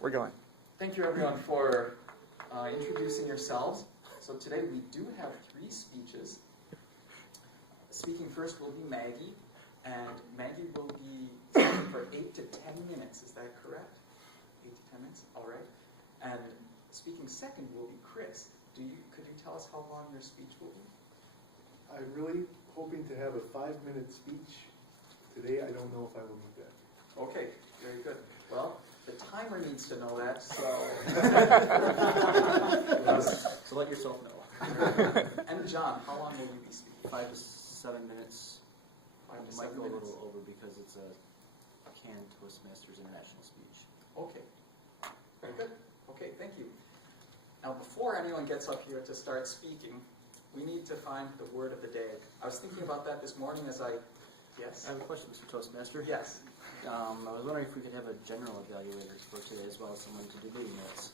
We're going. Thank you, everyone, for introducing yourselves. So today we do have 3 speeches. Speaking first will be Maggie, and Maggie will be speaking for 8 to 10 minutes. Is that correct? 8 to 10 minutes? All right. And speaking second will be Chris. Could you tell us how long your speech will be? I'm really hoping to have a 5-minute speech. Today, I don't know if I will need that. Okay, very good. Well, the timer needs to know that, so... So let yourself know. And John, how long will you be speaking? 5 to 7 minutes. 5 to Might 7 go a minutes. little over because it's a canned Toastmasters International speech. Okay, very good. Okay, thank you. Now, before anyone gets up here to start speaking, we need to find the word of the day. I was thinking about that this morning as I... Yes? I have a question, Mr. Toastmaster. Yes. I was wondering if we could have a general evaluator for today as well as someone to do meeting minutes.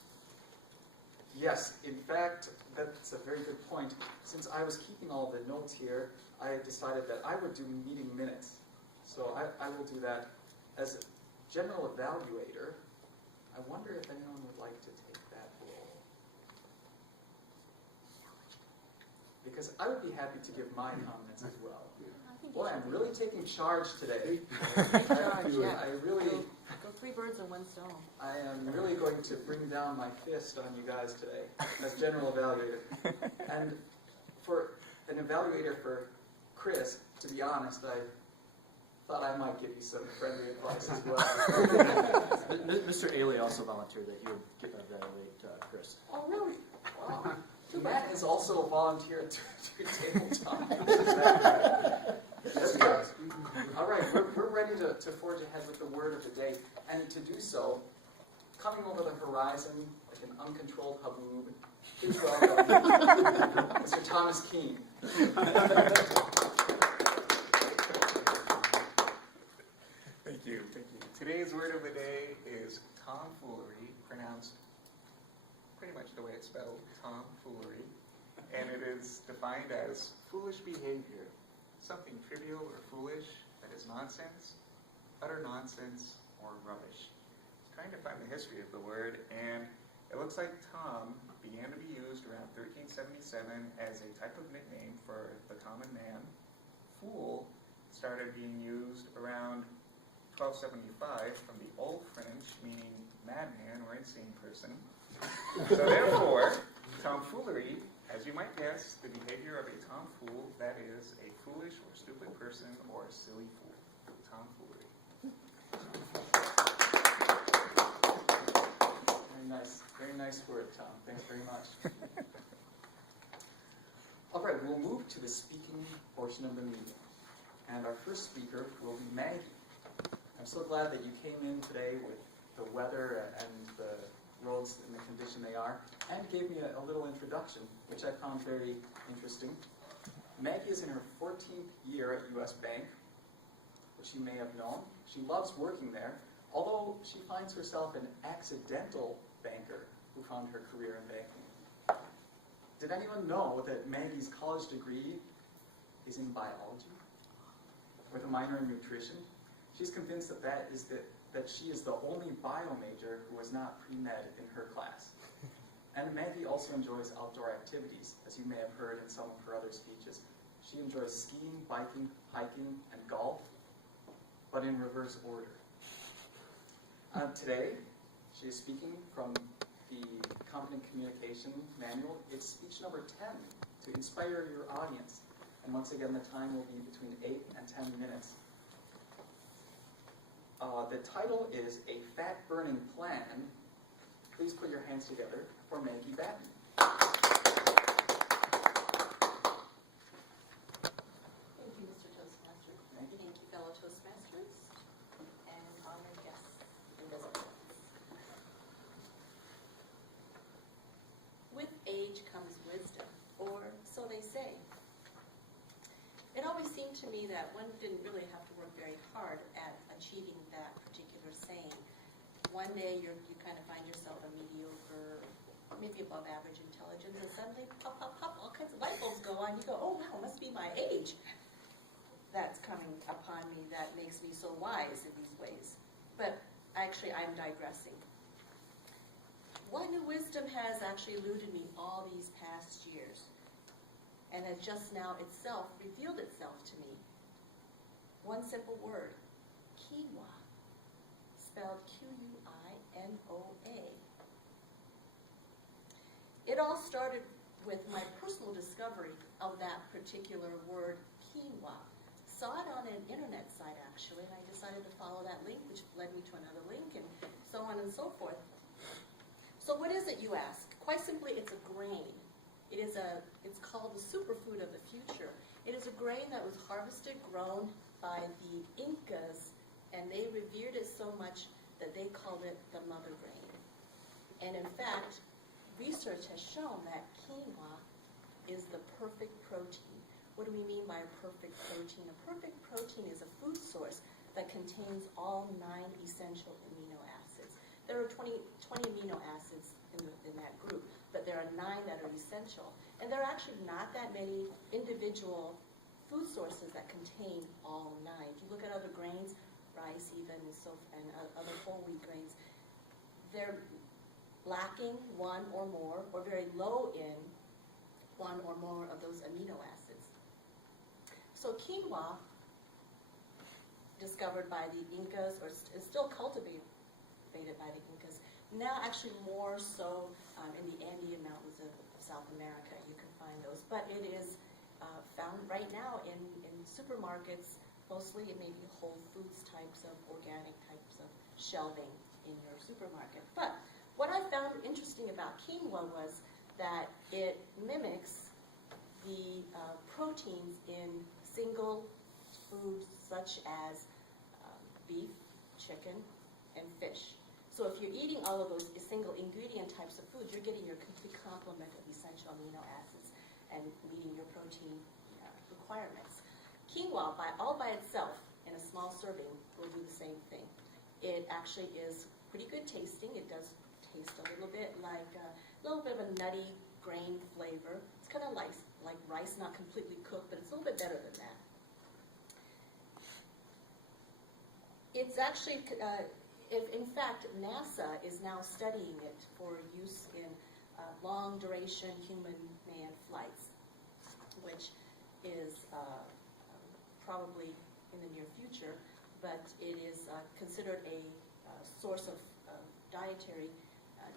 Yes, in fact, that's a very good point. Since I was keeping all the notes here, I decided that I would do meeting minutes. So I will do that. As a general evaluator, I wonder if anyone would like to take that role. Because I would be happy to give my comments as well. Boy, I'm really taking charge today. Yeah. I really... Go 3 birds and 1 stone. I am really going to bring down my fist on you guys today as general evaluator. And for an evaluator for Chris, to be honest, I thought I might give you some friendly advice as well. Mr. Ailey also volunteered that he would evaluate Chris. Oh, really? Wow. Matt has also volunteered to table time. That's good. All right, we're ready to forge ahead with the word of the day. And to do so, coming over the horizon like an uncontrolled haboob, please welcome Mr. Thomas Keene. Thank you. Today's word of the day is tomfoolery, pronounced pretty much the way it's spelled, tomfoolery. And it is defined as foolish behavior, something trivial or foolish that is nonsense, utter nonsense, or rubbish. I was trying to find the history of the word, and it looks like Tom began to be used around 1377 as a type of nickname for the common man. Fool started being used around 1275 from the Old French, meaning madman or insane person. So therefore, tomfoolery, as you might guess, the behavior of a tomfool, that is a foolish or stupid person or a silly fool. Tomfoolery. Very nice word, Tom. Thanks very much. All right, we'll move to the speaking portion of the meeting. And our first speaker will be Maggie. I'm so glad that you came in today with the weather and the roads in the condition they are, and gave me a little introduction, which I found very interesting. Maggie is in her 14th year at U.S. Bank, which you may have known. She loves working there, although she finds herself an accidental banker who found her career in banking. Did anyone know that Maggie's college degree is in biology, with a minor in nutrition? She's convinced that she is the only bio major who was not pre-med in her class. And Maggie also enjoys outdoor activities, as you may have heard in some of her other speeches. She enjoys skiing, biking, hiking, and golf, but in reverse order. Today, she is speaking from the Competent Communication Manual. It's speech number 10, to inspire your audience. And once again, the time will be between 8 and 10 minutes. The title is A Fat-Burning Plan. Please put your hands together for Maggie Batten. Thank you, Mr. Toastmaster. Thank you. Thank you, fellow Toastmasters, and honored guests and visitors. With age comes wisdom, or so they say. It always seemed to me that one didn't really have to work very hard at achieving that particular saying. One day you kind of find yourself a mediocre, maybe above average intelligence, and suddenly pop, pop, pop, all kinds of light bulbs go on. You go, oh wow, must be my age that's coming upon me that makes me so wise in these ways. But actually, I'm digressing. what new wisdom has actually eluded me all these past years and has just now itself revealed itself to me? One simple word, quinoa, spelled Q-U-I-N-O-A. It all started with my personal discovery of that particular word, quinoa. Saw it on an internet site, actually, and I decided to follow that link, which led me to another link, and so on and so forth. So what is it, you ask? Quite simply, it's a grain. It's called the superfood of the future. It is a grain that was harvested, grown by the Incas, and they revered it so much that they called it the mother grain. And in fact, research has shown that quinoa is the perfect protein. What do we mean by a perfect protein? A perfect protein is a food source that contains all 9 essential amino acids. There are 20 amino acids in that group, but there are 9 that are essential. And there are actually not that many individual food sources that contain all 9. If you look at other grains, rice even, and other whole wheat grains, they're lacking 1 or more, or very low in 1 or more of those amino acids. So quinoa, discovered by the Incas, or is still cultivated by the Incas, now actually more so in the Andean mountains of South America. You can find those, but it is found right now in supermarkets. Mostly it may be Whole Foods types of organic types of shelving in your supermarket. But what I found interesting about quinoa was that it mimics the proteins in single foods such as beef, chicken, and fish. So if you're eating all of those single ingredient types of foods, you're getting your complete complement of essential amino acids and meeting your protein requirements. Quinoa, all by itself, in a small serving, will do the same thing. It actually is pretty good tasting. It does taste a little bit like a little bit of a nutty grain flavor. It's kind of like rice, not completely cooked, but it's a little bit better than that. It's actually, in fact, NASA is now studying it for use in long-duration human-manned flights, which is probably in the near future, but it is considered a source of dietary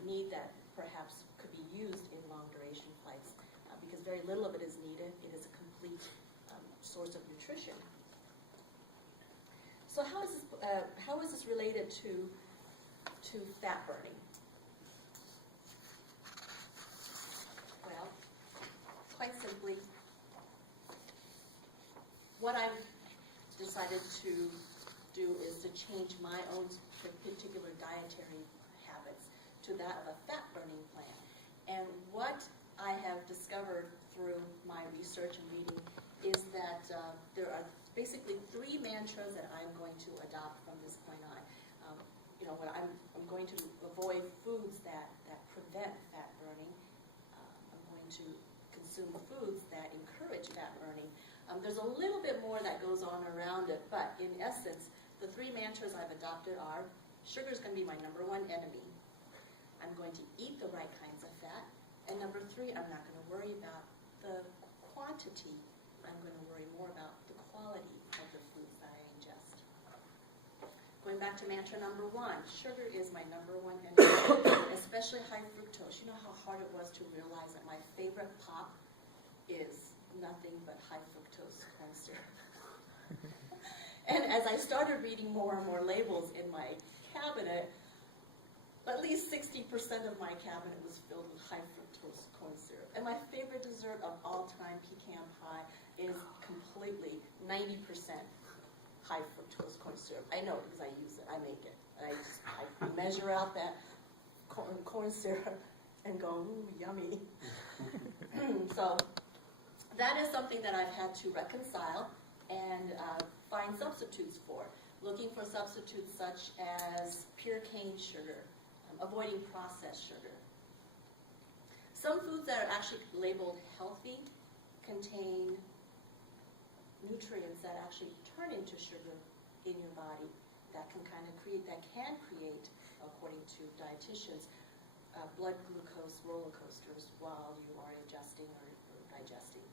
need that perhaps could be used in long-duration flights because very little of it is needed. It is a complete source of nutrition. So how is this related to fat burning? Well, quite simply, what I've decided to do is to change my own particular dietary habits to that of a fat-burning plan. And what I have discovered through my research and reading is that there are basically 3 mantras that I'm going to adopt from this point on. When I'm going to avoid foods that prevent fat burning. I'm going to consume foods that encourage fat burning. There's a little bit more that goes on around it, but in essence, the 3 mantras I've adopted are: sugar is going to be my number 1 enemy. I'm going to eat the right kinds of fat. And number 3, I'm not going to worry about the quantity. I'm going to worry more about the quality of the foods that I ingest. Going back to mantra number 1, sugar is my number 1 enemy, especially high fructose. You know how hard it was to realize that my favorite pop is nothing but high fructose corn syrup. And as I started reading more and more labels in my cabinet, at least 60% of my cabinet was filled with high fructose corn syrup. And my favorite dessert of all time, pecan pie, is completely 90% high fructose corn syrup. I know it because I use it. I make it. I measure out that corn syrup and go, ooh, yummy. So that is something that I've had to reconcile and find substitutes for. Looking for substitutes such as pure cane sugar, avoiding processed sugar. Some foods that are actually labeled healthy contain nutrients that actually turn into sugar in your body that can create, according to dietitians, blood glucose roller coasters while you are ingesting or digesting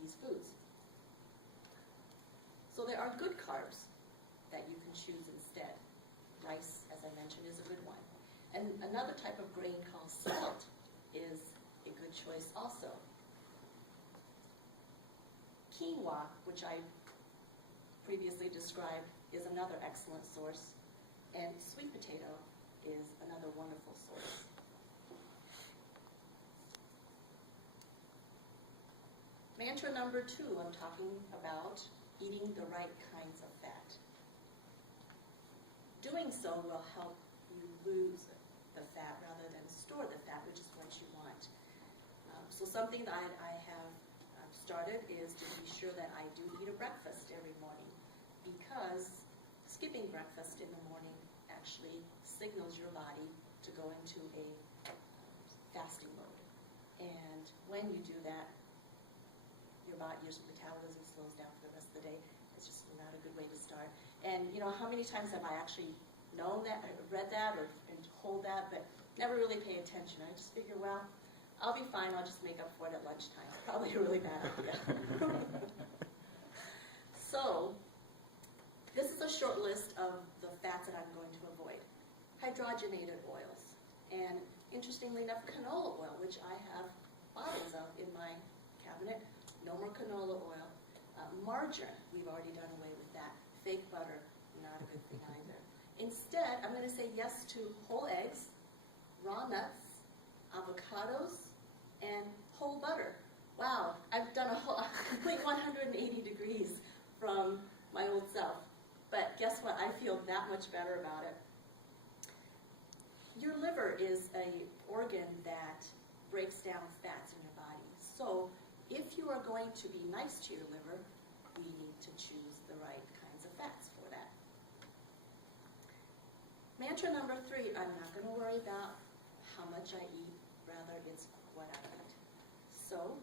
these foods. So there are good carbs that you can choose instead. Rice, as I mentioned, is a good one. And another type of grain called spelt is a good choice also. Quinoa, which I previously described, is another excellent source. And sweet potato is another wonderful source. Mantra number 2, I'm talking about eating the right kinds of fat. Doing so will help you lose the fat rather than store the fat, which is what you want. So something that I have started is to be sure that I do eat a breakfast every morning, because skipping breakfast in the morning actually signals your body to go into a fasting mode. And when you do that, your metabolism slows down for the rest of the day. It's just not a good way to start. And you know, how many times have I actually known that, or read that, or and told that, but never really pay attention. I just figure, well, I'll be fine. I'll just make up for it at lunchtime. Probably a really bad idea. So, this is a short list of the fats that I'm going to avoid. Hydrogenated oils, and interestingly enough, canola oil, which I have bottles of in my cabinet. No more canola oil. Margarine, we've already done away with that. Fake butter, not a good thing either. Instead, I'm going to say yes to whole eggs, raw nuts, avocados, and whole butter. Wow, I've done a complete 180 degrees from my old self. But guess what? I feel that much better about it. Your liver is an organ that breaks down fats in your body. So if you are going to be nice to your liver, we need to choose the right kinds of fats for that. Mantra number 3, I'm not going to worry about how much I eat, rather it's what I eat. So,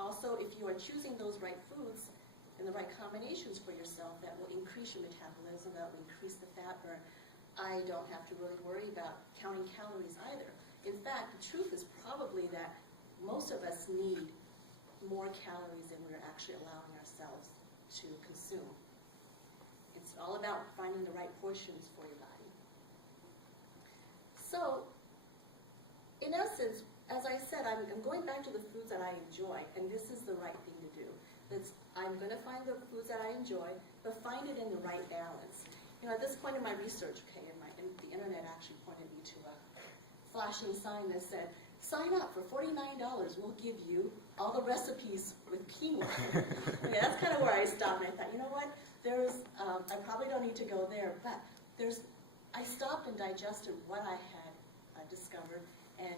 also if you are choosing those right foods and the right combinations for yourself that will increase your metabolism, that will increase the fat burn, I don't have to really worry about counting calories either. In fact, the truth is probably that most of us need more calories than we're actually allowing ourselves to consume. It's all about finding the right portions for your body. So, in essence, as I said, I'm going back to the foods that I enjoy, and this is the right thing to do. I'm going to find the foods that I enjoy, but find it in the right balance. You know, at this point in my research, okay, and the internet actually pointed me to a flashing sign that said, sign up for $49, we'll give you all the recipes with quinoa. Okay, that's kind of where I stopped, and I thought, you know what, I probably don't need to go there, but I stopped and digested what I had discovered and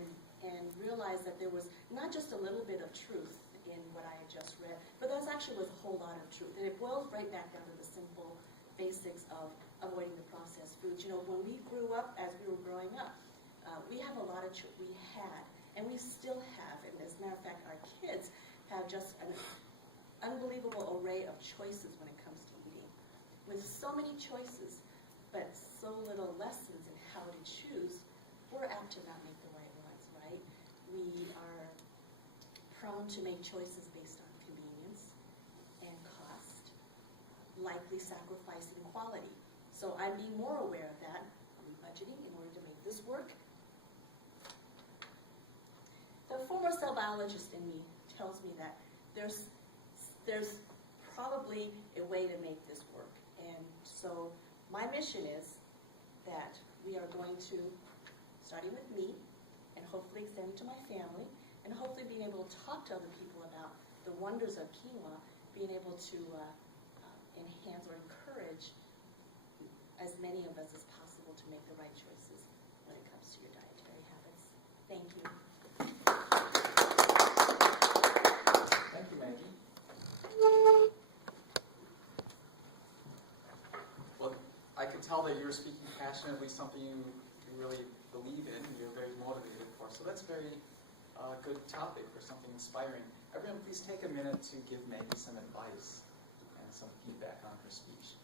realized that there was not just a little bit of truth in what I had just read, but there actually was a whole lot of truth. And it boils right back down to the simple basics of avoiding the processed foods. You know, when we grew up, as we were growing up, we have a lot of, we had, and we still have, and as a matter of fact, our kids have just an unbelievable array of choices when it comes to eating. With so many choices, but so little lessons in how to choose, we're apt to not make the right ones, right? We are prone to make choices based on convenience and cost, likely sacrificing quality. So I'm being more aware of that. Are we budgeting in order to make this work? The former cell biologist in me tells me that there's probably a way to make this work. And so my mission is that we are going to, starting with me, and hopefully extending to my family, and hopefully being able to talk to other people about the wonders of quinoa, being able to enhance or encourage as many of us as possible to make the right choices when it comes to your dietary habits. Thank you. Thank you, Maggie. Well, I could tell that you're speaking passionately, something you really believe in, you're very motivated for. So that's very good topic for something inspiring. Everyone, please take a minute to give Maggie some advice and some feedback on her speech.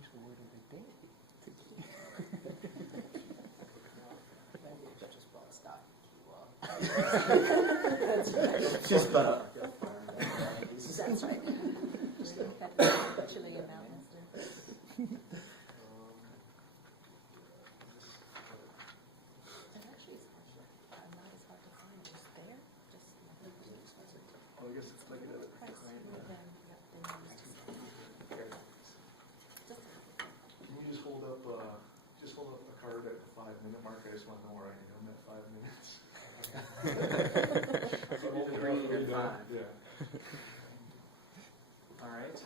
change the word of the day. That's right. Just That's right. Chili and mountains. That actually is not as hard to find. Just there. Oh, I guess it's like a. Can you just hold up a card at the 5-minute mark? I just want to know where I am at 5 minutes. Green at 5. Yeah. All right.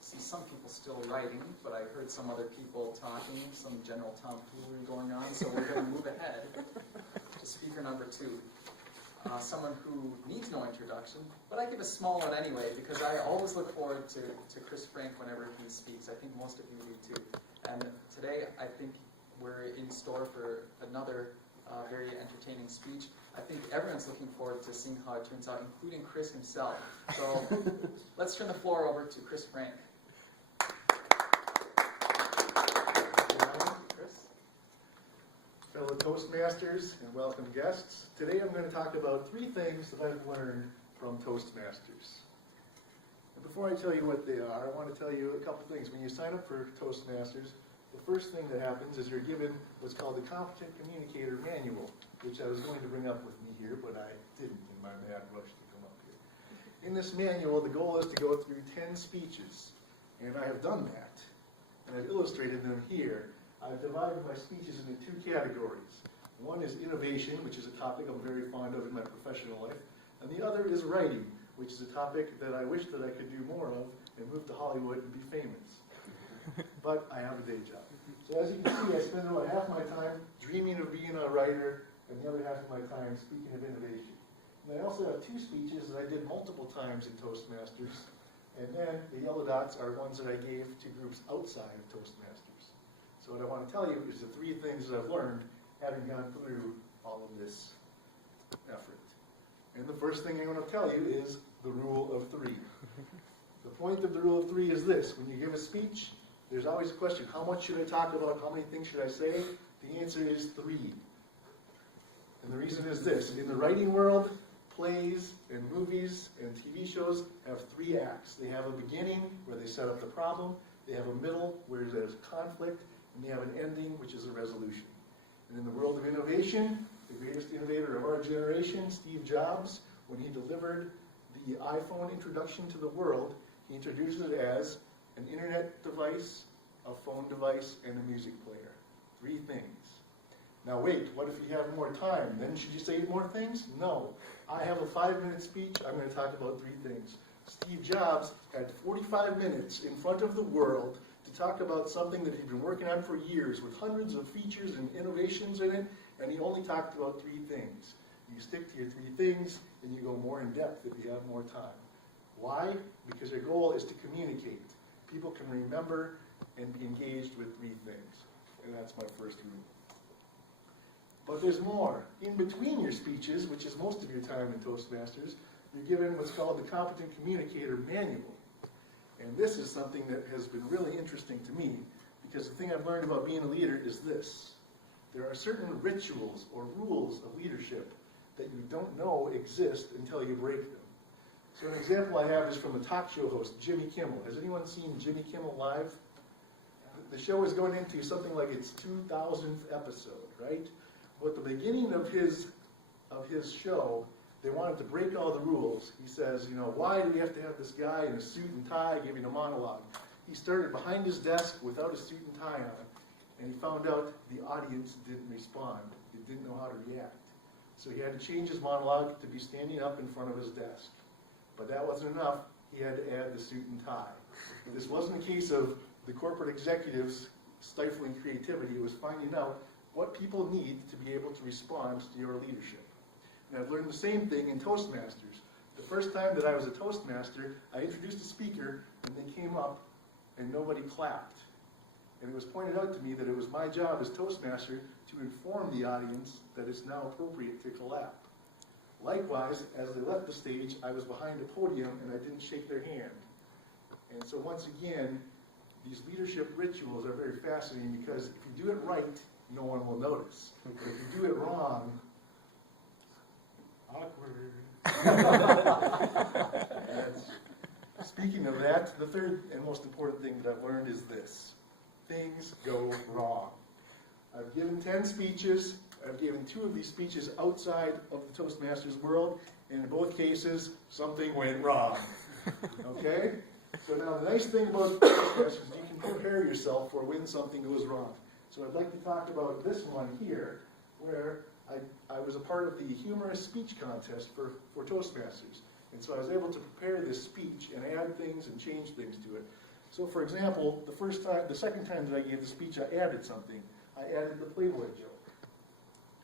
See some people still writing, but I heard some other people talking, some general tomfoolery going on, so we're going to move ahead to speaker number 2. Someone who needs no introduction, but I give a small one anyway, because I always look forward to Chris Frank whenever he speaks. I think most of you do too. And today, I think we're in store for another very entertaining speech. I think everyone's looking forward to seeing how it turns out, including Chris himself. So let's turn the floor over to Chris Frank. Chris? Fellow Toastmasters and welcome guests. Today I'm going to talk about 3 things that I've learned from Toastmasters. And before I tell you what they are, I want to tell you a couple things. When you sign up for Toastmasters, the first thing that happens is you're given what's called the Competent Communicator Manual, which I was going to bring up with me here, but I didn't in my mad rush to come up here. In this manual, the goal is to go through 10 speeches, and I have done that. And I've illustrated them here. I've divided my speeches into 2 categories. One is innovation, which is a topic I'm very fond of in my professional life, and the other is writing, which is a topic that I wish that I could do more of and move to Hollywood and be famous. But I have a day job. So as you can see, I spend about half my time dreaming of being a writer and the other half of my time speaking of innovation. And I also have 2 speeches that I did multiple times in Toastmasters, and then the yellow dots are ones that I gave to groups outside of Toastmasters. So what I want to tell you is the 3 things that I've learned having gone through all of this effort. And the first thing I want to tell you is the rule of 3. The point of the rule of 3 is this: when you give a speech, there's always a question, how much should I talk about? How many things should I say? The answer is 3. And the reason is this: in the writing world, plays and movies and TV shows have 3 acts. They have a beginning where they set up the problem, they have a middle where there's conflict, and they have an ending, which is a resolution. And in the world of innovation, the greatest innovator of our generation, Steve Jobs, when he delivered the iPhone introduction to the world, he introduced it as an internet device, a phone device, and a music player. 3 things. Now wait, what if you have more time? Then should you say more things? No. I have a 5-minute speech. I'm going to talk about 3 things. Steve Jobs had 45 minutes in front of the world to talk about something that he'd been working on for years with hundreds of features and innovations in it, and he only talked about 3 things. You stick to your 3 things, and you go more in depth if you have more time. Why? Because your goal is to communicate. People can remember and be engaged with 3 things. And that's my first rule. But there's more. In between your speeches, which is most of your time in Toastmasters, you're given what's called the Competent Communicator Manual. And this is something that has been really interesting to me, because the thing I've learned about being a leader is this: there are certain rituals or rules of leadership that you don't know exist until you break them. So an example I have is from the talk show host, Jimmy Kimmel. Has anyone seen Jimmy Kimmel live? The show is going into something like its 2000th episode, right? Well, at the beginning of his show, they wanted to break all the rules. He says, why do we have to have this guy in a suit and tie giving a monologue? He started behind his desk without a suit and tie on, and he found out the audience didn't respond. They didn't know how to react. So he had to change his monologue to be standing up in front of his desk. But that wasn't enough. He had to add the suit and tie. This wasn't a case of the corporate executives stifling creativity. It was finding out what people need to be able to respond to your leadership. And I've learned the same thing in Toastmasters. The first time that I was a Toastmaster, I introduced a speaker, and they came up, and nobody clapped. And it was pointed out to me that it was my job as Toastmaster to inform the audience that it's now appropriate to clap. Likewise, as they left the stage, I was behind a podium, and I didn't shake their hand. And so once again, these leadership rituals are very fascinating because if you do it right, no one will notice. But if you do it wrong, awkward. And speaking of that, the third and most important thing that I've learned is this. Things go wrong. I've given 10 speeches. I've given 2 of these speeches outside of the Toastmasters world, and in both cases, something went wrong. Okay? So now the nice thing about Toastmasters is you can prepare yourself for when something goes wrong. So I'd like to talk about this one here, where I was a part of the humorous speech contest for Toastmasters. And so I was able to prepare this speech and add things and change things to it. So for example, the second time that I gave the speech, I added something. I added the Playboy joke.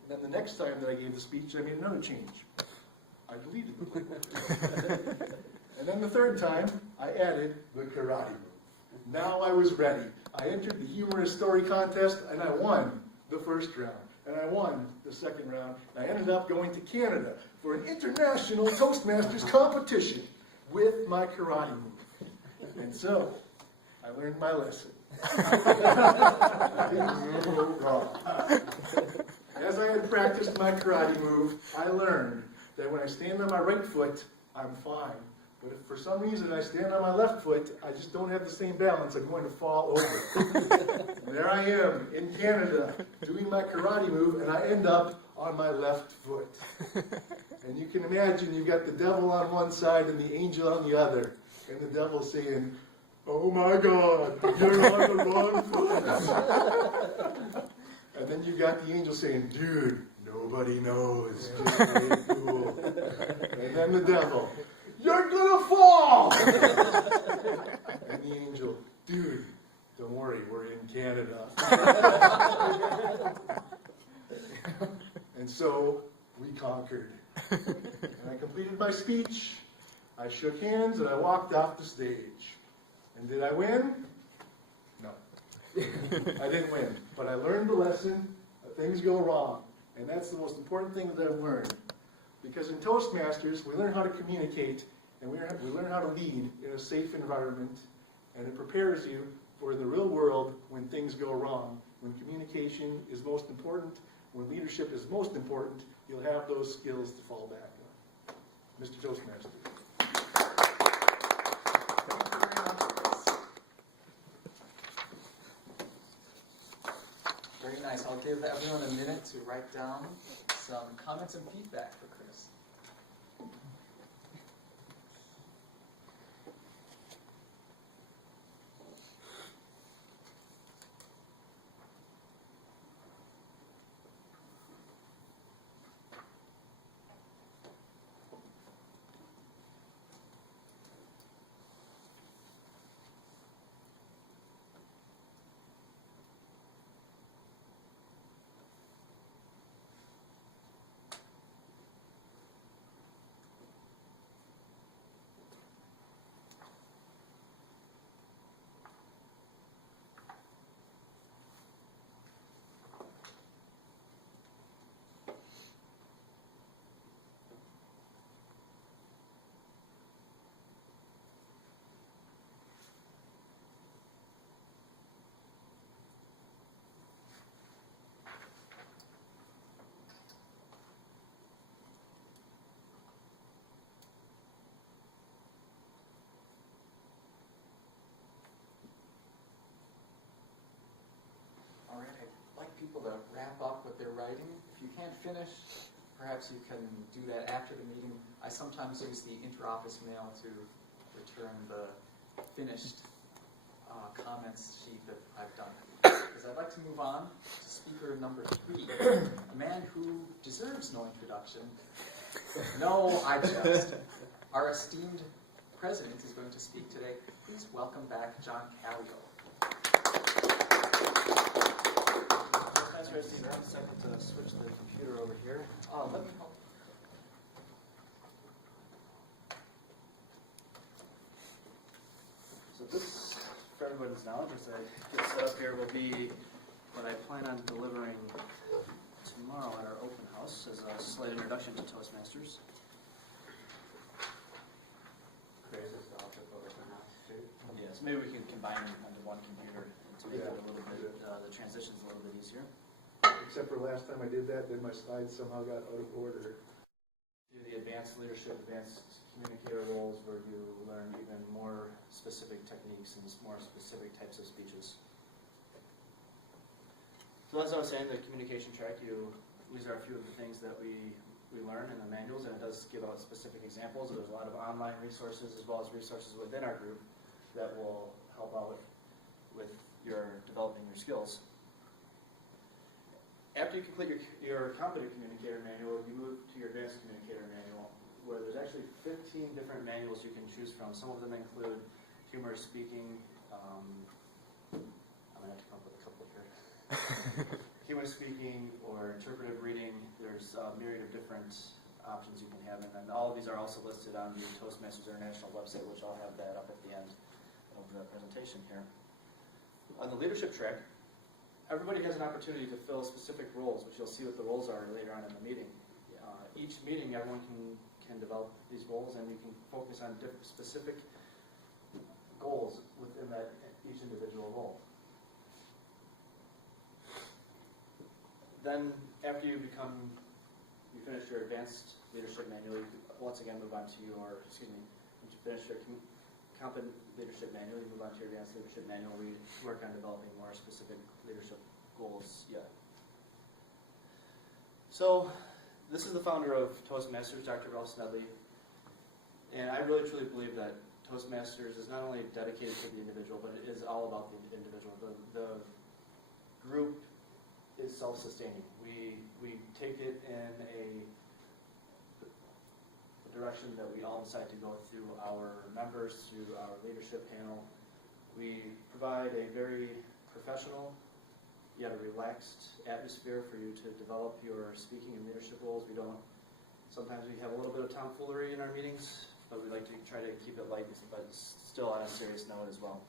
And then the next time that I gave the speech, I made another change. I deleted the Playboy joke. And then the third time, I added the karate move. Now I was ready. I entered the humorous story contest, and I won the first round. And I won the second round. And I ended up going to Canada for an international Toastmasters competition with my karate move. And so, I learned my lesson. Things go wrong. As I had practiced my karate move, I learned that when I stand on my right foot, I'm fine. But if for some reason I stand on my left foot, I just don't have the same balance, I'm going to fall over. And there I am in Canada doing my karate move, and I end up on my left foot. And you can imagine you've got the devil on one side and the angel on the other. And the devil saying, "Oh my God, you're on the wrong foot." And then you've got the angel saying, "Dude, nobody knows. Just play it cool." And then the devil, "You're gonna fall!" And the angel, "Dude, don't worry, we're in Canada." And so we conquered. And I completed my speech, I shook hands, and I walked off the stage. And did I win? No. I didn't win. But I learned the lesson that things go wrong. And that's the most important thing that I've learned. Because in Toastmasters, we learn how to communicate, and we learn how to lead in a safe environment, and it prepares you for the real world when things go wrong. When communication is most important, when leadership is most important, you'll have those skills to fall back on. Mr. Toastmaster. Thank you very much, Chris. Very nice. I'll give everyone a minute to write down some comments and feedback for Chris. All right, I'd like people to wrap up what they're writing. If you can't finish, perhaps you can do that after the meeting. I sometimes use the inter-office mail to return the finished comments sheet that I've done. Because I'd like to move on to speaker number 3, a man who deserves no introduction. No, I jest. Our esteemed president is going to speak today. Please welcome back John Callio. Thanks, Christine. I have a second to switch the computer over here. Let me help. So this, for everybody's knowledge, as I get set up here, will be what I plan on delivering tomorrow at our open house as a slight introduction to Toastmasters. Yes. So maybe we can combine them onto one computer to make it Yeah. a little bit, the transition's a little bit easier. Except for last time I did that, then my slides somehow got out of order. Do the advanced leadership, advanced communicator roles where you learn even more specific techniques and more specific types of speeches. So as I was saying, the communication track, these are a few of the things that we learn in the manuals, and it does give out specific examples. There's a lot of online resources as well as resources within our group that will help out with your developing your skills. After you complete your competent communicator manual, you move to your advanced communicator manual, where there's actually 15 different manuals you can choose from. Some of them include humorous speaking. I'm going to have to come up with a couple here. Humorous speaking or interpretive reading. There's a myriad of different options you can have, and then all of these are also listed on the Toastmasters International website, which I'll have that up at the end of the presentation here. On the leadership track, everybody has an opportunity to fill specific roles, which you'll see what the roles are later on in the meeting. Each meeting, everyone can develop these roles, and you can focus on specific goals within each individual role. Then, after you finish your advanced leadership manual, you once again move on to once you finish your competent leadership manual, you move on to your advanced leadership manual, where you work on developing more specific leadership goals yet. So, this is the founder of Toastmasters, Dr. Ralph Smedley, and I really truly believe that Toastmasters is not only dedicated to the individual, but it is all about the individual. The group is self-sustaining. We take it in a direction that we all decide to go through our members, through our leadership panel. We provide a very professional yet a relaxed atmosphere for you to develop your speaking and leadership roles. Sometimes we have a little bit of tomfoolery in our meetings, but we like to try to keep it light, but still on a serious note as well.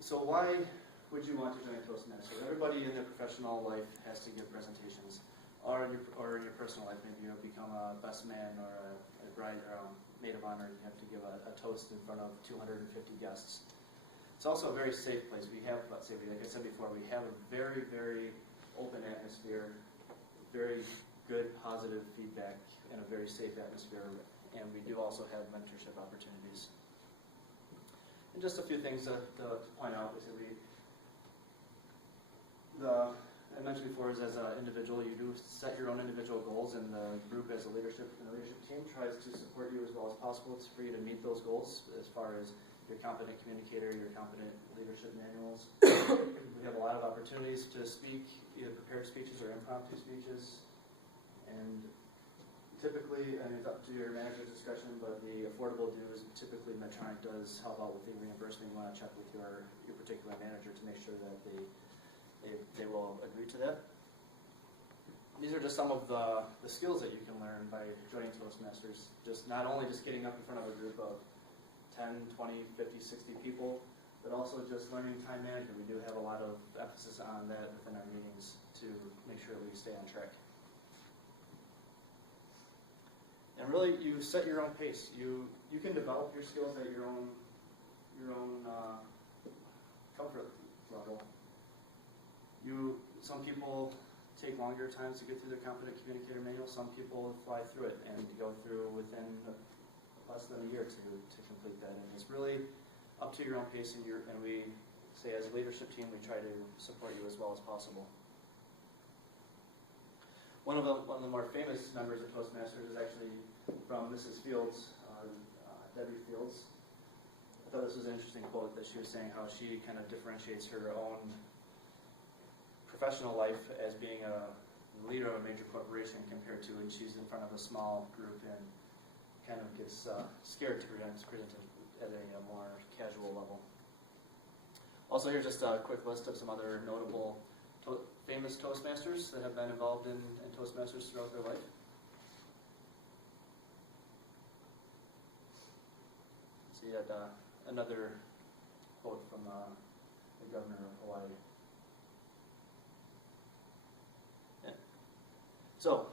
So why would you want to join Toastmasters? Everybody in their professional life has to give presentations, or in your personal life, maybe you become a best man or a bride or a maid of honor. You have to give a toast in front of 250 guests. It's also a very safe place. We have, like I said before, we have a very, very open atmosphere, very good, positive feedback, and a very safe atmosphere. And we do also have mentorship opportunities. And just a few things to point out. I mentioned before is as an individual, you do set your own individual goals, and the group as a leadership team tries to support you as well as possible for you to meet those goals as far as your competent communicator, your competent leadership manuals. We have a lot of opportunities to speak, either prepared speeches or impromptu speeches. And typically, and it's up to your manager's discretion, but the affordable dues, typically Medtronic does help out with the reimbursement. You want to check with your particular manager to make sure that they will agree to that. These are just some of the skills that you can learn by joining Toastmasters. Not only just getting up in front of a group of 10, 20, 50, 60 people, but also just learning time management. We do have a lot of emphasis on that within our meetings to make sure we stay on track. And really, you set your own pace. You can develop your skills at your own comfort level. Some people take longer times to get through their competent communicator manual. Some people fly through it and go through within less than a year to complete that. And it's really up to your own pace, and we say as a leadership team, we try to support you as well as possible. One of the more famous members of Toastmasters is actually from Mrs. Fields, Debbie Fields. I thought this was an interesting quote that she was saying how she kind of differentiates her own professional life as being a leader of a major corporation compared to when she's in front of a small group and kind of gets scared to present at a more casual level. Also, here's just a quick list of some other notable famous Toastmasters that have been involved in Toastmasters throughout their life. So you had another quote from the governor of Hawaii. Yeah. So,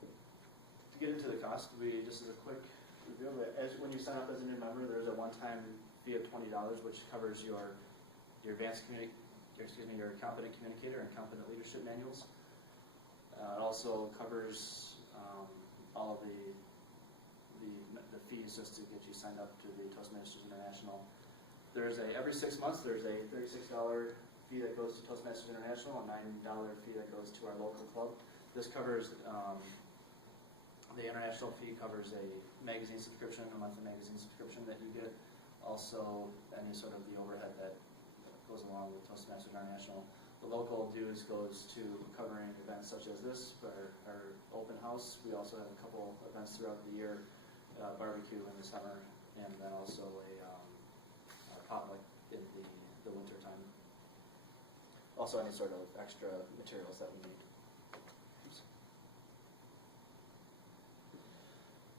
to get into the cost, just as a quick review, when you sign up as a new member, there's a one-time fee of $20, which covers your your competent communicator and competent leadership manuals. It also covers all of the fees just to get you signed up to the Toastmasters International. Every 6 months, there's a $36 fee that goes to Toastmasters International, a $9 fee that goes to our local club. This covers, the international fee covers a magazine subscription, a monthly magazine subscription that you get. Also, any sort of the overhead that goes along with Toastmasters International. The local dues goes to covering events such as this, our open house. We also have a couple events throughout the year, barbecue in the summer, and then also a potluck in the winter time. Also any sort of extra materials that we need.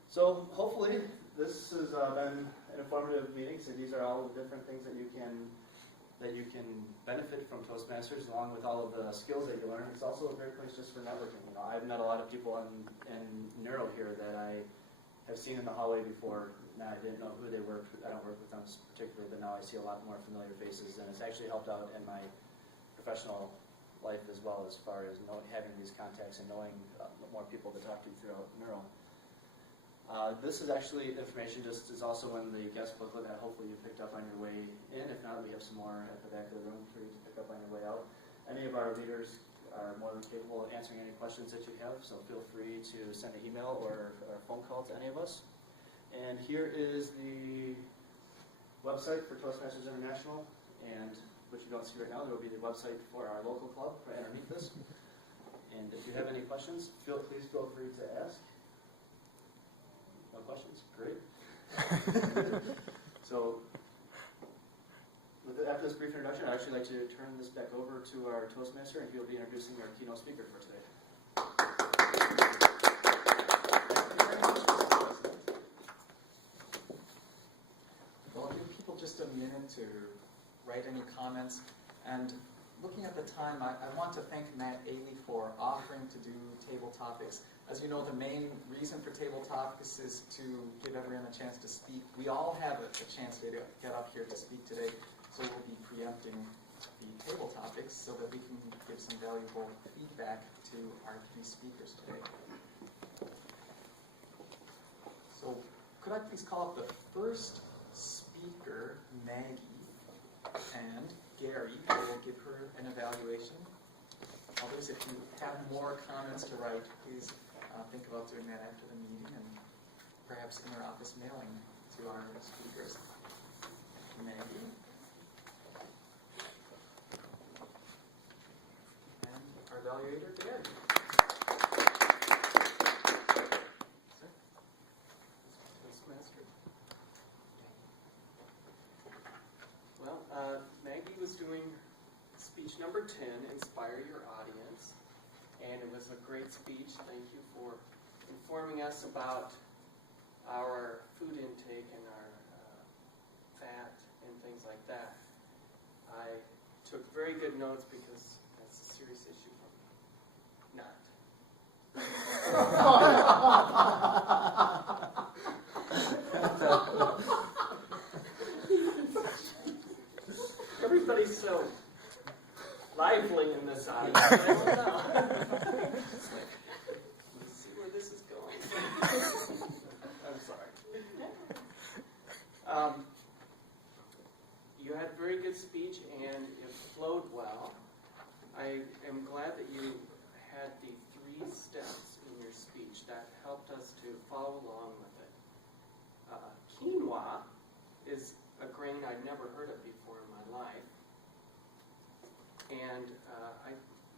So hopefully this has been an informative meeting. So these are all the different things that you can benefit from Toastmasters, along with all of the skills that you learn. It's also a great place just for networking. You know, I've met a lot of people in Neuro here that I have seen in the hallway before. Now I didn't know who they worked with. I don't work with them particularly, but now I see a lot more familiar faces, and it's actually helped out in my professional life as well, as far as having these contacts and knowing more people to talk to throughout Neuro. This is actually information just is also in the guest booklet that hopefully you picked up on your way in. If not, we have some more at the back of the room for you to pick up on your way out. Any of our leaders are more than capable of answering any questions that you have, so feel free to send an email or a phone call to any of us. And here is the website for Toastmasters International, and which you don't see right now, there will be the website for our local club right underneath this. And if you have any questions, please feel free to ask. No questions? Great. So, after this brief introduction, I'd actually like to turn this back over to our Toastmaster, and he'll be introducing our keynote speaker for today. Well, I'll give people just a minute to write any comments. And looking at the time, I want to thank Matt Ailey for offering to do table topics. As you know, the main reason for table topics is to give everyone a chance to speak. We all have a chance to get up here to speak today, so we'll be preempting the table topics so that we can give some valuable feedback to our key speakers today. So could I please call up the first speaker, Maggie, and Gary will give her an evaluation. Others, if you have more comments to write, please think about doing that after the meeting and perhaps inter-office mailing to our speakers. Maggie. And our evaluator, Gary. Sir? Toastmaster. Well, Maggie was doing speech number 10, Inspire Your Audience, and it was a great speech. Thank you for informing us about our food intake and our fat and things like that. I took very good notes because that's a serious issue for me. Not. Everybody's so lively in this audience. I don't know. Let's see where this is going. I'm sorry. You had a very good speech and it flowed well. I am glad that you had the 3 steps in your speech. That helped us to follow along with it. Quinoa is a grain I'd never heard of before in my life. And I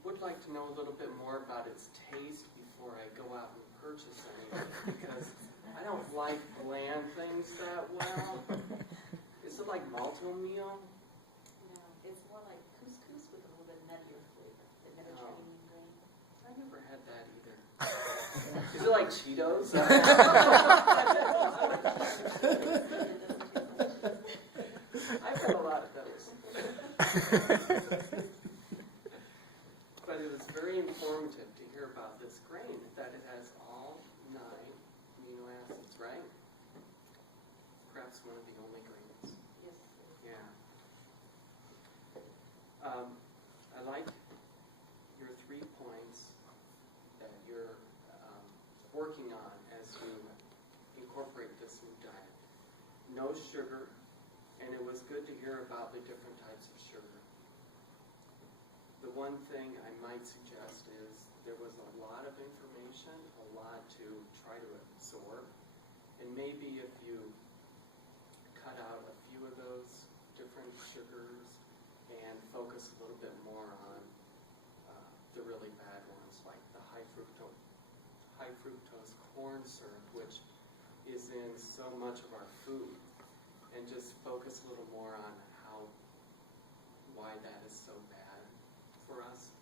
would like to know a little bit more about its taste before I go out and purchase any, because I don't like bland things that well. Is it like malto meal? No, it's more like couscous with a little bit nuttier flavor, the Mediterranean grain. I never had that either. Is it like Cheetos? I've had a lot of those. But it was very informative to hear about this grain, that it has all 9 amino acids, right? I like your 3 points that you're working on as you incorporate this new diet. No sugar, and it was good to hear about the different types of sugar. The one thing I might suggest is there was a lot of information, a lot to try to absorb, and maybe if you cut out a few of those different sugars and focus a little bit more on the really bad ones, like the high fructose corn syrup, which is in so much of our food, and just focus a little more on why that is so bad for us.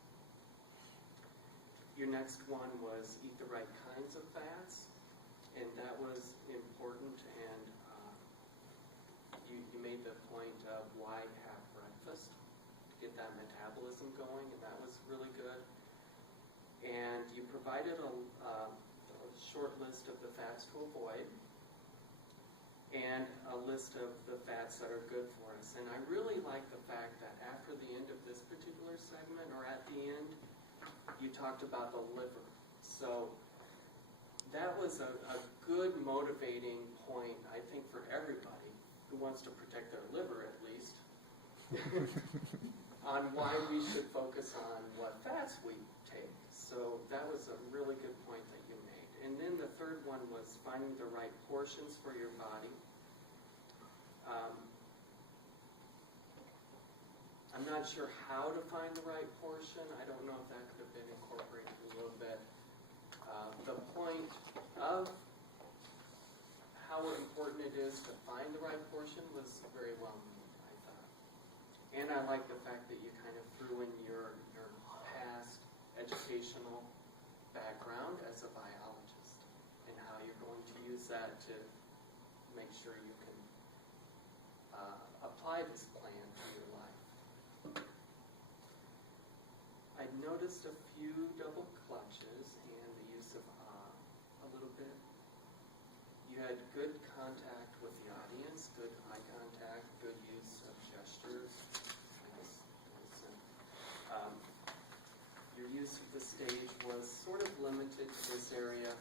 Your next one was eat the right kinds of fats, and that was important, and you made the point of why have breakfast, to get that metabolism going, and that was really good. And you provided a short list of the fats to avoid, and a list of the fats that are good for us. And I really like the fact that after the end of this particular segment, or at the end, you talked about the liver. So that was a good motivating point, I think, for everybody who wants to protect their liver, at least, on why we should focus on what fats we take. So that was a really good point that you made. And then the third one was finding the right portions for your body. I'm not sure how to find the right portion. I don't know if that could have been incorporated a little bit. The point of how important it is to find the right portion was very well made, I thought. And I like the fact that you kind of threw in your past educational background as a biologist and how you're going to use that to make sure you can apply this plan to your life. I noticed a few double clutches and the use of a little bit. You had good contact with the audience, good eye contact, good use of gestures. Nice. Your use of the stage was sort of limited to this area,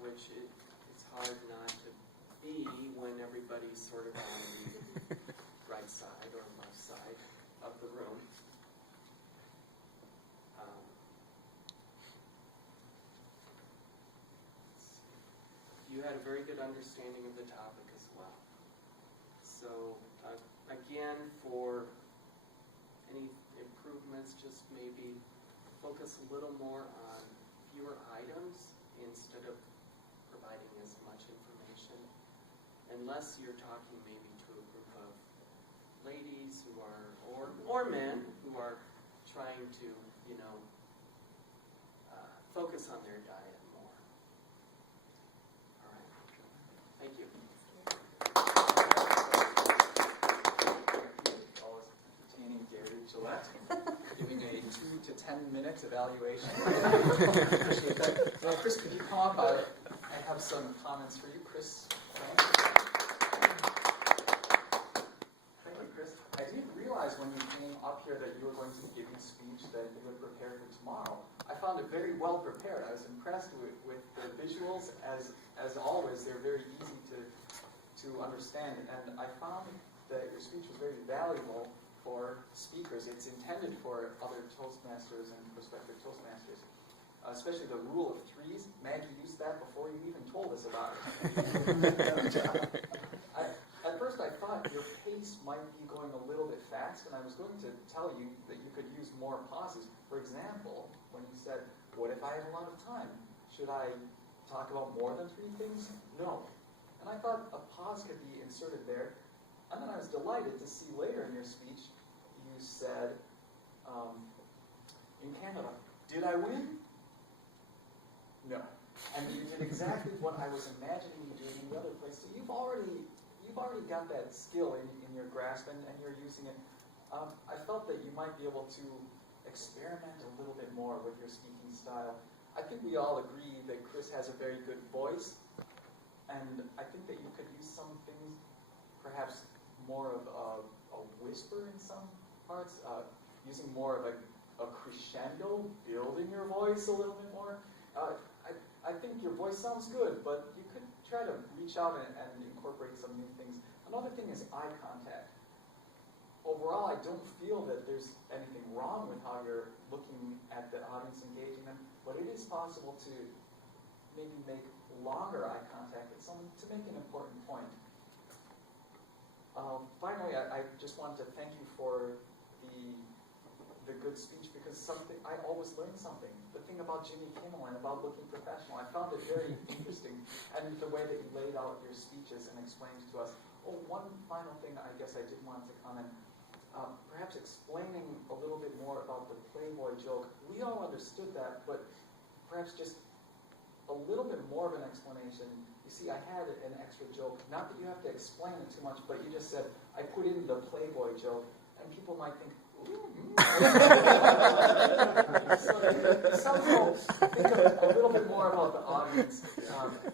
which it's hard not to be when everybody's sort of on the right side or left side of the room. You had a very good understanding of the topic as well. So again, for any improvements, just maybe focus a little more on fewer items instead of providing as much information, unless you're talking maybe to a group of ladies who are, or men who are trying to, focus on their diet more. All right. Thank you. Always entertaining Gary Gillette, giving a 2 to 10 minute evaluation. Appreciate that. Chris, could you come up? I have some comments for you, Chris. Thank you, Chris. I didn't realize when you came up here that you were going to be giving a speech that you would prepare for tomorrow. I found it very well prepared. I was impressed with the visuals. As always, they're very easy to understand. And I found that your speech was very valuable for speakers. It's intended for other Toastmasters and prospective Toastmasters, especially the rule of threes. Maggie used that before you even told us about it. At first I thought your pace might be going a little bit fast, and I was going to tell you that you could use more pauses. For example, when you said, what if I have a lot of time? Should I talk about more than 3 things? No. And I thought a pause could be inserted there. And then I was delighted to see later in your speech, you said, in Canada, did I win? No. And you did exactly what I was imagining you doing in the other place. So you've already got that skill in your grasp, and you're using it. I felt that you might be able to experiment a little bit more with your speaking style. I think we all agree that Chris has a very good voice, and I think that you could use some things, perhaps more of a whisper in some parts. using more of a crescendo, building your voice a little bit more. I think your voice sounds good, but you could try to reach out and incorporate some new things. Another thing is eye contact. Overall, I don't feel that there's anything wrong with how you're looking at the audience, engaging them, but it is possible to maybe make longer eye contact with someone to make an important point. Finally, I just wanted to thank you for the good speech, because I always learn something. The thing about Jimmy Kimmel and about looking professional, I found it very interesting, and the way that you laid out your speeches and explained to us. Oh, one final thing I guess I did want to comment. Perhaps explaining a little bit more about the Playboy joke. We all understood that, but perhaps just a little bit more of an explanation. You see, I had an extra joke. Not that you have to explain it too much, but you just said, I put in the Playboy joke, and people might think, so somehow think a little bit more about the audience.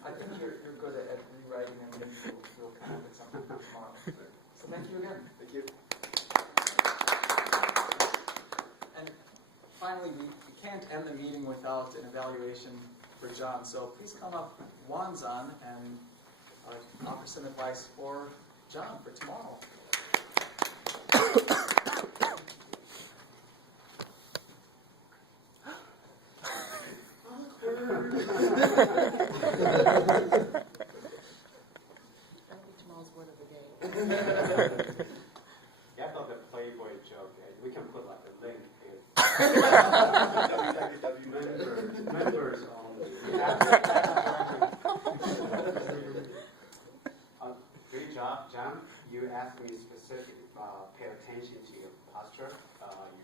I think you're good at rewriting, and maybe we'll come up with something for tomorrow. So thank you again. Thank you. And finally, we can't end the meeting without an evaluation for John. So please come up, Wanzan, and offer some advice for John for tomorrow. That'll be tomorrow's word of the day. Yeah, about the Playboy joke, we can put like a link here. members only. Great job, John. You asked me specifically, pay attention to your posture,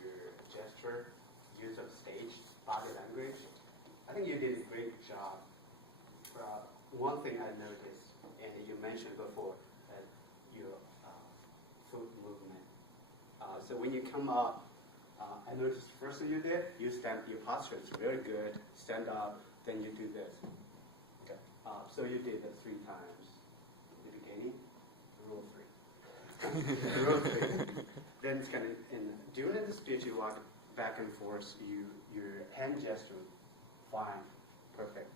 your gesture, use of stage, body language. I think you did a great job. One thing I noticed, and you mentioned before, that your foot movement. So when you come up, I noticed the first thing you did, you stand, your posture is very good, stand up, then you do this. Okay. So you did it 3 times. In the beginning, rule 3. Rule 3. Then it's kind of, during the speech, you walk back and forth, your hand gesture, fine, perfect.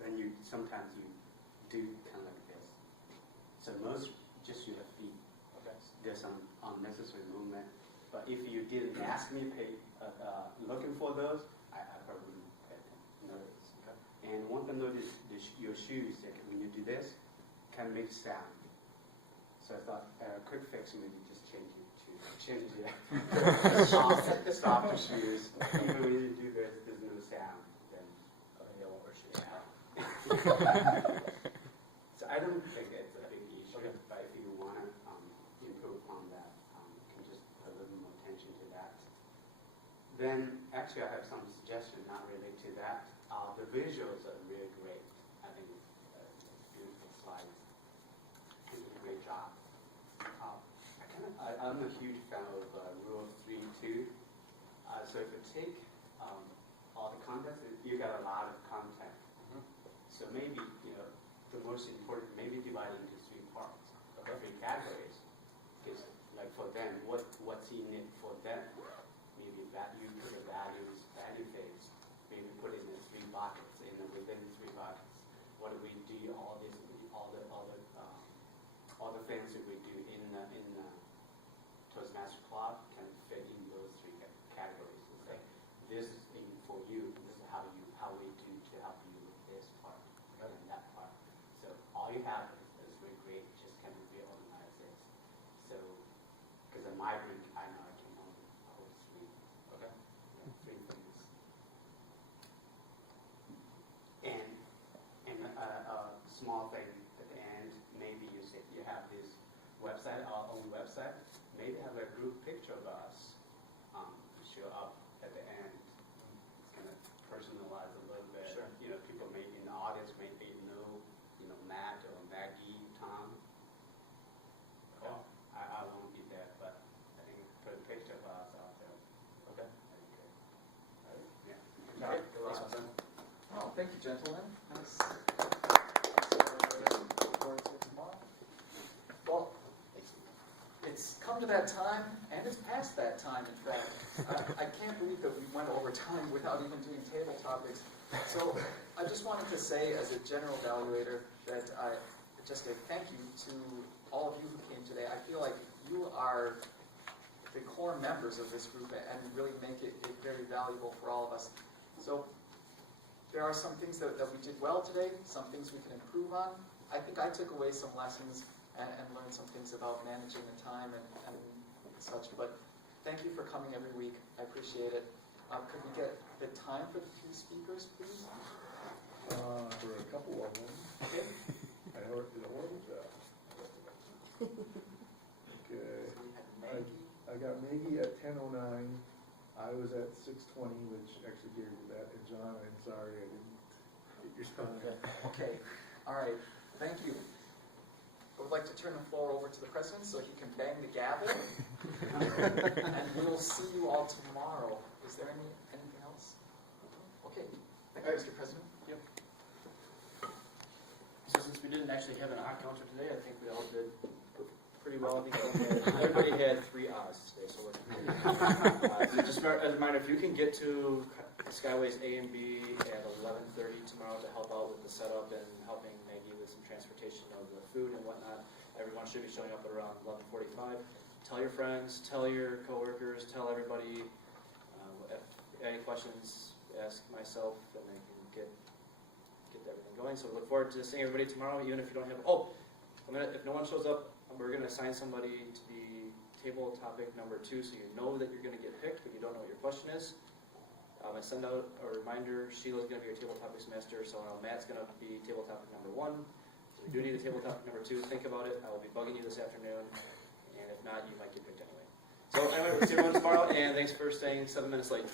Then sometimes you do kind of like this. So most just your feet. Okay. There's some unnecessary movement. But if you didn't ask me, looking for those, I probably wouldn't notice. Okay. And one thing notice your shoes, like when you do this, can make sound. So I thought a quick fix maybe just change it. Stop the shoes. Even when you do this, there's no sound. Then you won't wear shoes. So I don't think it's a big issue. Okay. But if you want to improve on that, you can just put a little more attention to that. Then actually I have some suggestions not related to that. The visuals are really great. I think it's beautiful slides. You did a great job. I'm a huge fan of Rule 3-2. So if you take all the content, you got a lot of content. Mm-hmm. So maybe the most important, maybe divide into 3 parts, okay. 3 categories. Because like for them, what's in it for them? Maybe you put the value phase. Maybe put it in 3 buckets. And within 3 buckets, what do we do? All the things that we do in Toastmaster Club can fit in those 3 categories. It's like this is for you. This is how we do to help you with this part and that part. So all you have is really great. Just can reorganize this. So because in my brain, I know I can only hold 3. Okay. 3 things. And a small thing at the end. Maybe you say you have this website, our own website. Maybe have a group picture of us show up at the end. It's kind of personalized a little bit. Sure. People may in the audience maybe know, Matt or Maggie, Tom. Okay. I won't be there, but I think put a picture of us out there. Okay. That'd be good. All right. Yeah. Okay. Well, thank you, gentlemen. Nice. Well, it's come to that time, and And it's past that time, in fact. I can't believe that we went over time without even doing table topics. So I just wanted to say, as a general evaluator, that just a thank you to all of you who came today. I feel like you are the core members of this group and really make it very valuable for all of us. So there are some things that we did well today, some things we can improve on. I think I took away some lessons and learned some things about managing the time and such. But thank you for coming every week. I appreciate it. Could we get the time for the few speakers, please? For a couple of them. Okay. I did a horrible job. Okay. So we had Maggie. I got Maggie at 10:09. I was at 6:20, which actually gave you that. And John, I'm sorry I didn't get your time. Okay. All right. Thank you. I would like to turn the floor over to the president so he can bang the gavel. And we will see you all tomorrow. Is there anything else? Okay. Thank you, Mr. President. Yep. So since we didn't actually have an odd counter today, I think we all did pretty well. I think everybody had 3 odds today, so we're just as a reminder, if you can get to Skyways A and B at 11:30 tomorrow to help out with the setup and helping Maggie with some transportation of the food and whatnot, everyone should be showing up at around 11:45. Tell your friends, tell your coworkers, tell everybody. If any questions, ask myself, and I can get everything going. So we look forward to seeing everybody tomorrow, even if you don't have. If no one shows up, we're going to assign somebody to be table topic number 2, so you know that you're going to get picked, but you don't know what your question is. I send out a reminder. Sheila's going to be your table topics master, so Matt's going to be table topic number 1. So we do need a table topic number 2. Think about it. I will be bugging you this afternoon, and if not, you might get picked anyway. So anyway, we'll see everyone tomorrow, and thanks for staying 7 minutes late.